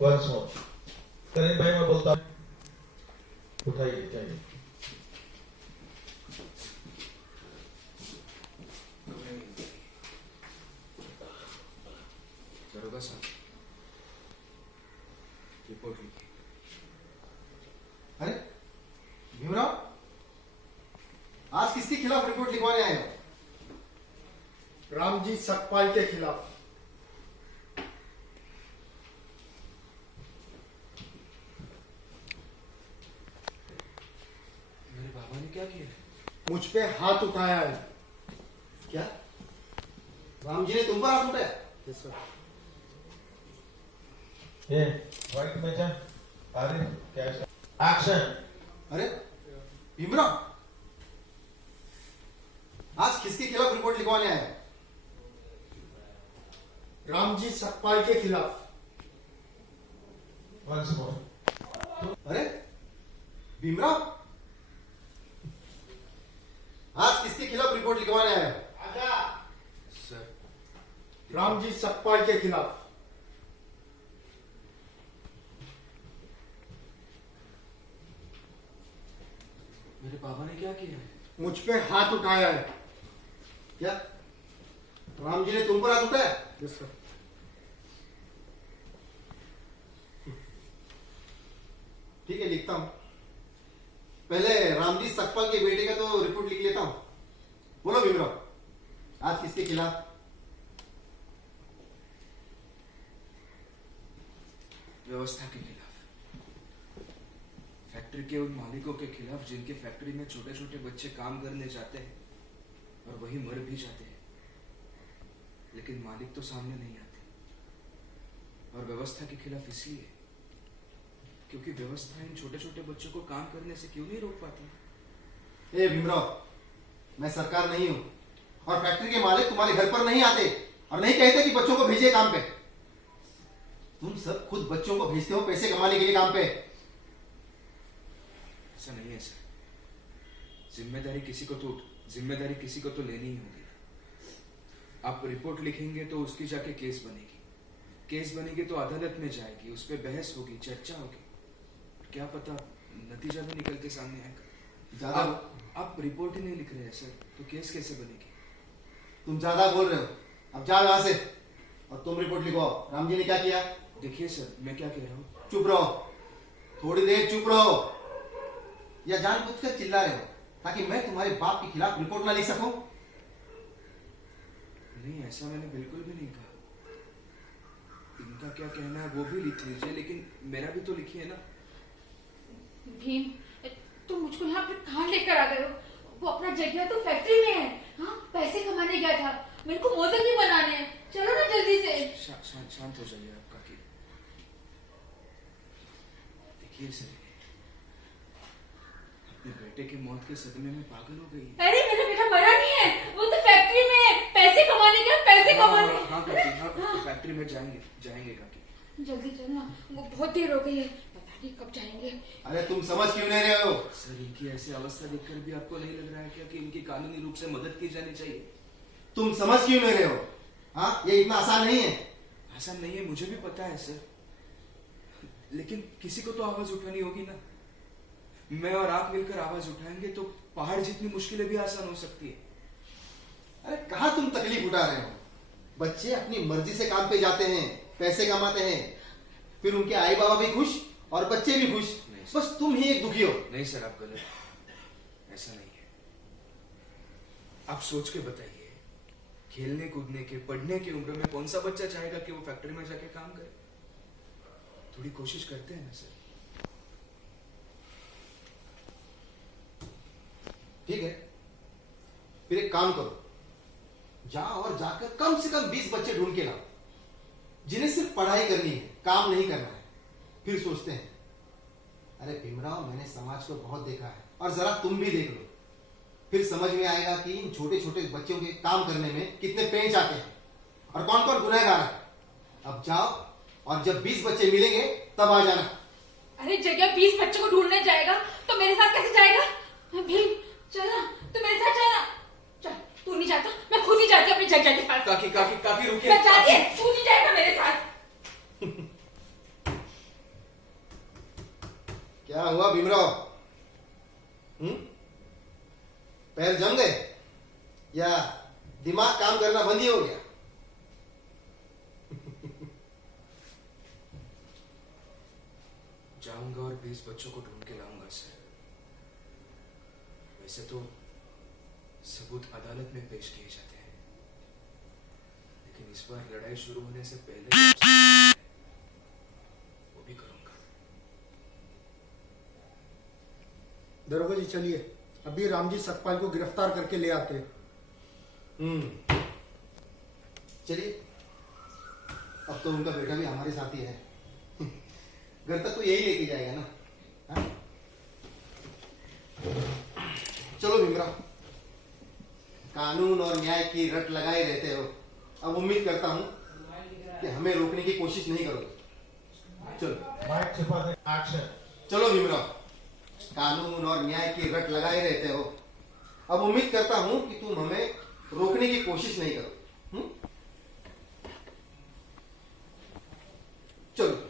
Once more. करीम भाई मैं बोलता हूँ, उठाइए चाहिए। दरोगा साहब, रिपोर्ट लिखिए। अरे भीमराव, आज किसके खिलाफ रिपोर्ट लिखवाने आए हो? रामजी सकपाल के खिलाफ। मेरे बाबा ने क्या किया है? मुझ पे हाथ उठाया है। क्या राम जी ने तुम पर हाथ उठाया? Yes sir. ये व्हाइट में जा अरे कैश एक्शन। अरे भीमराव, आज किसके खिलाफ रिपोर्ट लिखवाने आए हो? रामजी सकपाल के खिलाफ। Once more. अरे भीमराव, आज किसके खिलाफ रिपोर्ट लिखवाने आए हो? सर, रामजी सकपाल के खिलाफ। मेरे पापा ने क्या किया है? मुझ पे हाथ उठाया है। क्या राम जी ने तुम पर हाथ उठाया? Yes sir. ठीक है, लिखता हूं। पहले रामजी सकपाल के बेटे का तो रिपोर्ट लिख लेता हूं। बोलो भीमराव, आज किसके खिलाफ? व्यवस्था के खिलाफ। फैक्ट्री के उन मालिकों के खिलाफ जिनके फैक्ट्री में छोटे छोटे बच्चे काम करने जाते हैं और वही मर भी जाते हैं, लेकिन मालिक तो सामने नहीं आते। और व्यवस्था के खिलाफ इसलिए क्योंकि व्यवस्था इन छोटे छोटे बच्चों को काम करने से क्यों नहीं रोक पाती? ए भीमराव, मैं सरकार नहीं हूं और फैक्ट्री के मालिक तुम्हारे घर पर नहीं आते और नहीं कहते कि बच्चों को भेजिए काम पे। तुम सब खुद बच्चों को भेजते हो पैसे कमाने के लिए काम पे। ऐसा नहीं है सर। जिम्मेदारी किसी को तो लेनी ही होगी। आप रिपोर्ट लिखेंगे तो उसकी जाके केस बनेगी तो अदालत में जाएगी, उस पर बहस होगी, चर्चा होगी, क्या पता नतीजा भी निकल के सामने आएगा। आप रिपोर्ट ही नहीं लिख रहे हैं सर, तो केस कैसे बनेगी? तुम ज्यादा बोल रहे हो, अब जाओ यहां से और तुम रिपोर्ट लिखवाओ। राम जी ने क्या किया? देखिए सर, मैं क्या कह रहा हूँ। चुप रहो, थोड़ी देर चुप रहो, या जानबूझकर चिल्ला रहे हो ताकि मैं तुम्हारे बाप के खिलाफ रिपोर्ट ना लिख सकूं? नहीं, ऐसा मैंने बिल्कुल भी नहीं कहा। इनका क्या कहना है वो भी लिख लीजिए, लेकिन मेरा भी तो लिखिए ना। भीम, तुम मुझको यहाँ पे कहाँ लेकर आ गए हो? वो अपना जगह तो फैक्ट्री में है। हाँ, पैसे कमाने गया था, मेरे को मोदक भी बनाने हैं। चलो ना जल्दी से। शांत हो जाइए आप काकी। देखिए सर, अपने बेटे की मौत के सदमे में पागल हो गई। अरे मेरा बेटा मरा नहीं है, वो तो फैक्ट्री में है, पैसे कमाने गया, पैसे कमाने। हाँ काकी, हाँ फैक्ट्री में जाएंगे काकी। जल्दी चलना, वो बहुत देर हो गई है, पता नहीं कब जाएंगे। अरे तुम समझ क्यों नहीं रहे हो? सर, इनकी ऐसी अवस्था देखकर भी आपको नहीं लग रहा है क्या कि इनकी कानूनी रूप से मदद की जानी चाहिए? तुम समझ क्यों नहीं रहे हो? हाँ, ये इतना आसान नहीं है। आसान नहीं है, मुझे भी पता है सर, लेकिन किसी को तो आवाज उठानी होगी ना। मैं और आप मिलकर आवाज उठाएंगे तो पहाड़ जितनी मुश्किलें भी आसान हो सकती है। अरे कहाँ तुम तकलीफ उठा रहे हो? बच्चे अपनी मर्जी से काम पे जाते हैं, पैसे कमाते हैं, फिर उनके आई बाबा भी खुश और बच्चे भी खुश। बस तुम ही एक दुखी हो। नहीं सर, आप गलत, ऐसा नहीं है। आप सोच के बताइए, खेलने कूदने के, पढ़ने की उम्र में कौन सा बच्चा चाहेगा कि वो फैक्ट्री में जाके काम करे? थोड़ी कोशिश करते हैं ना सर। ठीक है, फिर एक काम करो, जाओ और जाकर कम से कम 20 बच्चे ढूंढ के लाओ जिन्हें सिर्फ पढ़ाई करनी है, काम नहीं करना है। फिर सोचते हैं। अरे भीमराव, मैंने समाज को बहुत देखा है और जरा तुम भी देख लो, फिर समझ में आएगा कि इन छोटे छोटे बच्चों के काम करने में कितने पेंच आते हैं और कौन कौन गुनहगार है। अब जाओ और जब 20 बच्चे मिलेंगे तब आ जाना। अरे जगह 20 बच्चों को ढूंढने जाएगा तो मेरे साथ कैसे जाएगा? भीम चलना, तू मेरे साथ चलना। चल, तू नहीं जाता, मैं खुद ही जाती अपनी जगह के पास। काकी रुकिए। मैं जाती है, तू नहीं जाएगा मेरे साथ। क्या हुआ भीमराव? पैर जम गए या दिमाग काम करना बंद ही हो गया? जाऊंगा और 20 बच्चों को ढूंढ के लाऊंगा सर। वैसे तो सबूत अदालत में पेश किए जाते हैं, लेकिन इस बार लड़ाई शुरू होने से पहले ही वो भी करूंगा। दरोगा जी चलिए, अभी रामजी सतपाल को गिरफ्तार करके ले आते हैं। चलिए, अब तो उनका बेटा भी हमारे साथ ही है। घर तक तो यही लेके जाएगा ना। हाँ? चलो भीमराव, कानून और न्याय की रट लगाए रहते हो। अब उम्मीद करता हूं कि हमें रोकने की कोशिश नहीं करोगे। चलो माइक छिपा दे, एक्शन। चलो भीमराव, कानून और न्याय की रट लगाए रहते हो। अब उम्मीद करता हूं कि तुम हमें रोकने की कोशिश नहीं करो। चलो